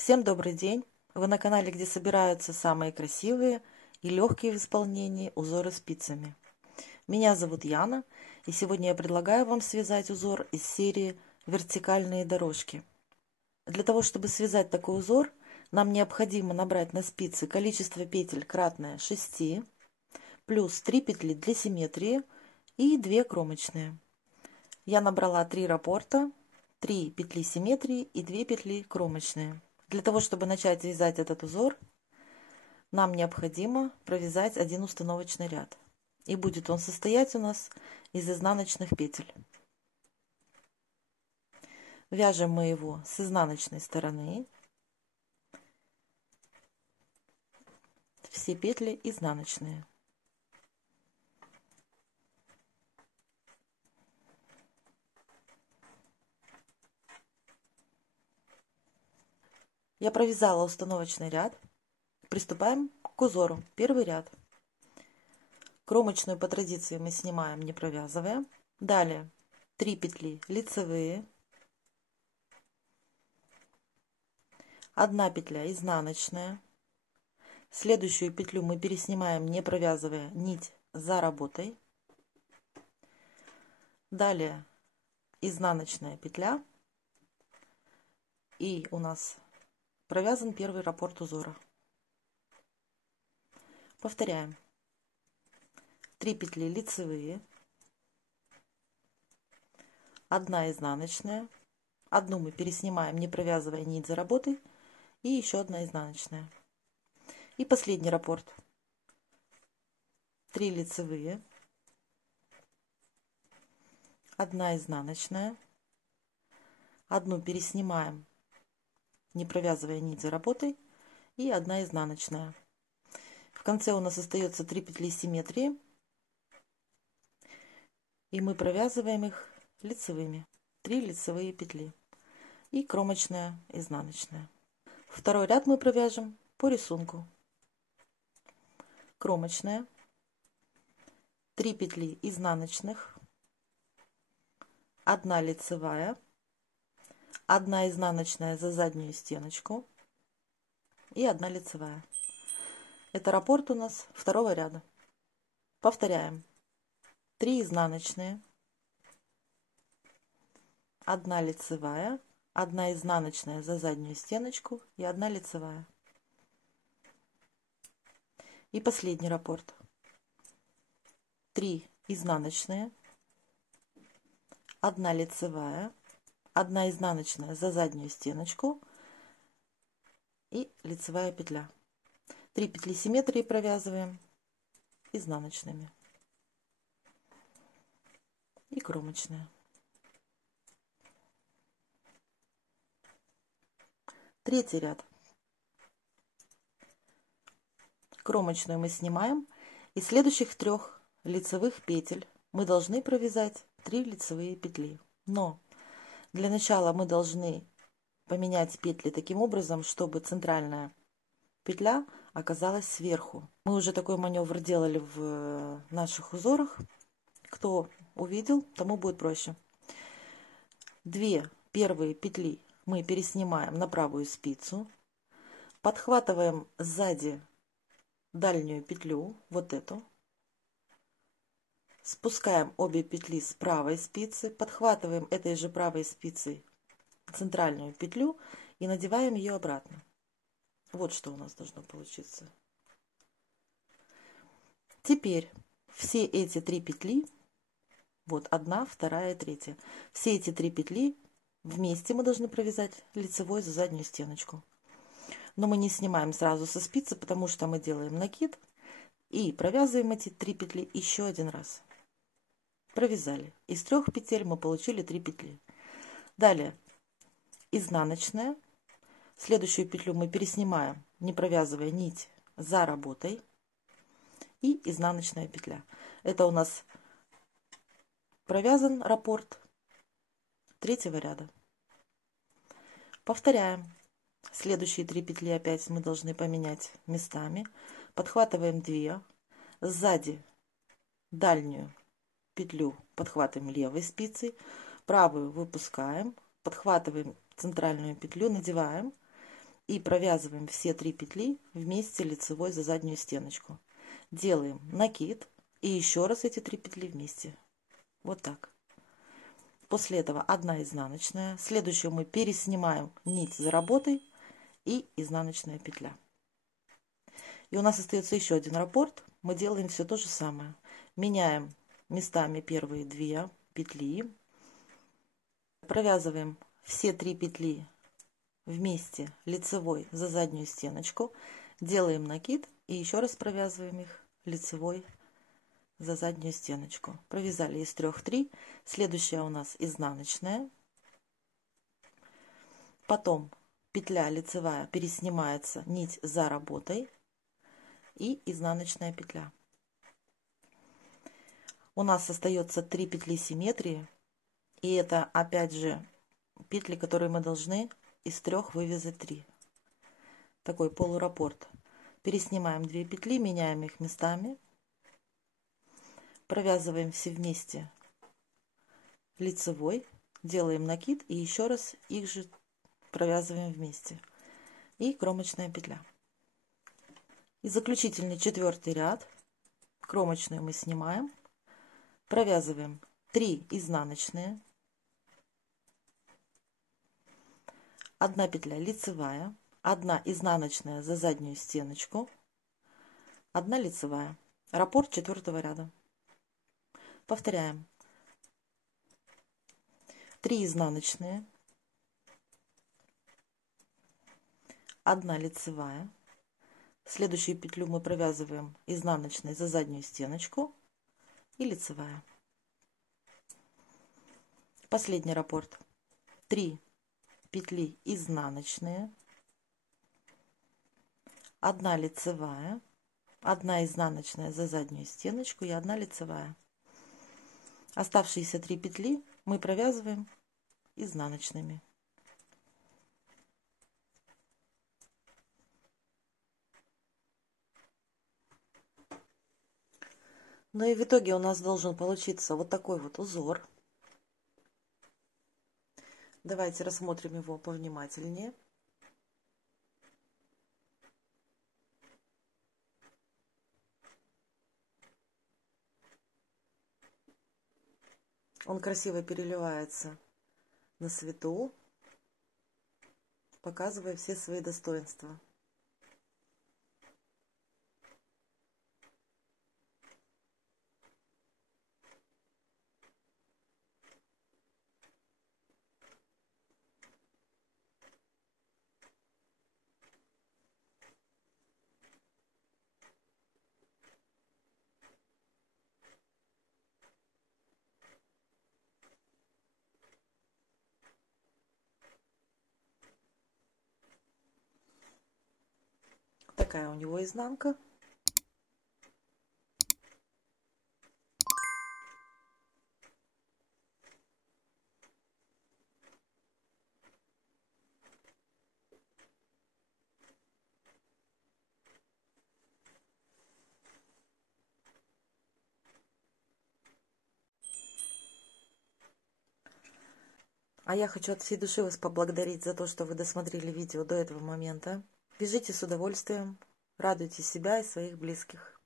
Всем добрый день! Вы на канале, где собираются самые красивые и легкие в исполнении узоры спицами. Меня зовут Яна, и сегодня я предлагаю вам связать узор из серии «Вертикальные дорожки». Для того, чтобы связать такой узор, нам необходимо набрать на спицы количество петель кратное 6, плюс 3 петли для симметрии и 2 кромочные. Я набрала 3 раппорта, 3 петли симметрии и 2 петли кромочные. Для того, чтобы начать вязать этот узор, нам необходимо провязать один установочный ряд. И будет он состоять у нас из изнаночных петель. Вяжем мы его с изнаночной стороны. Все петли изнаночные. Я провязала установочный ряд. Приступаем к узору. Первый ряд. Кромочную по традиции мы снимаем, не провязывая. Далее 3 петли лицевые, 1 петля изнаночная. Следующую петлю мы переснимаем, не провязывая нить за работой. Далее изнаночная петля. И у нас провязан первый раппорт узора. Повторяем. 3 петли лицевые, 1 изнаночная, 1 мы переснимаем, не провязывая нить за работой, и еще 1 изнаночная. И последний раппорт. 3 лицевые, 1 изнаночная, 1 переснимаем, не провязывая нить за работой, и 1 изнаночная. В конце у нас остается 3 петли симметрии, и мы провязываем их лицевыми. 3 лицевые петли и кромочная изнаночная. Второй ряд мы провяжем по рисунку. Кромочная, 3 петли изнаночных, 1 лицевая, 1 изнаночная за заднюю стеночку и 1 лицевая. Это раппорт у нас второго ряда. Повторяем. 3 изнаночные, 1 лицевая, 1 изнаночная за заднюю стеночку и 1 лицевая. И последний раппорт. 3 изнаночные, 1 лицевая, 1 изнаночная за заднюю стеночку и лицевая петля. 3 петли симметрии провязываем изнаночными и кромочная. Третий ряд. Кромочную мы снимаем, из следующих 3 лицевых петель мы должны провязать 3 лицевые петли. Но для начала мы должны поменять петли таким образом, чтобы центральная петля оказалась сверху. Мы уже такой маневр делали в наших узорах. Кто увидел, тому будет проще. 2 первые петли мы переснимаем на правую спицу, подхватываем сзади дальнюю петлю, вот эту, спускаем обе петли с правой спицы, подхватываем этой же правой спицей центральную петлю и надеваем ее обратно. Вот что у нас должно получиться. Теперь все эти 3 петли, вот 1, 2, 3, все эти 3 петли вместе мы должны провязать лицевой за заднюю стеночку. Но мы не снимаем сразу со спицы, потому что мы делаем накид и провязываем эти 3 петли еще один раз. Провязали. Из 3 петель мы получили 3 петли. Далее изнаночная. Следующую петлю мы переснимаем, не провязывая нить за работой. И изнаночная петля. Это у нас провязан раппорт третьего ряда. Повторяем. Следующие 3 петли опять мы должны поменять местами. Подхватываем 2. Сзади дальнюю петлю подхватываем левой спицей. Правую выпускаем. Подхватываем центральную петлю, надеваем. и провязываем все 3 петли вместе лицевой за заднюю стеночку. Делаем накид и еще раз эти 3 петли вместе. Вот так. После этого 1 изнаночная. Следующую мы переснимаем нить за работой и изнаночная петля. И у нас остается еще один раппорт. Мы делаем все то же самое. Меняем местами первые 2 петли. Провязываем все 3 петли вместе лицевой за заднюю стеночку. Делаем накид и еще раз провязываем их лицевой за заднюю стеночку. Провязали из 3 3. Следующая у нас изнаночная. Потом петля лицевая переснимается, нить за работой и изнаночная петля. У нас остается 3 петли симметрии, и это опять же петли, которые мы должны из 3 вывязать 3. Такой полураппорт. Переснимаем 2 петли, меняем их местами. Провязываем все вместе лицевой, делаем накид и еще раз их же провязываем вместе. И кромочная петля. И заключительный 4-й ряд. Кромочную мы снимаем. Провязываем 3 изнаночные. 1 петля лицевая. 1 изнаночная за заднюю стеночку. 1 лицевая. Раппорт 4-го ряда. Повторяем. 3 изнаночные, 1 лицевая. Следующую петлю мы провязываем изнаночной за заднюю стеночку и лицевая. Последний раппорт. 3 петли изнаночные, 1 лицевая, 1 изнаночная за заднюю стеночку и 1 лицевая. Оставшиеся 3 петли мы провязываем изнаночными. Ну и в итоге у нас должен получиться вот такой вот узор. Давайте рассмотрим его повнимательнее. Он красиво переливается на свету, показывая все свои достоинства. Такая у него изнанка. А я хочу от всей души вас поблагодарить за то, что вы досмотрели видео до этого момента. Вяжите с удовольствием, радуйте себя и своих близких.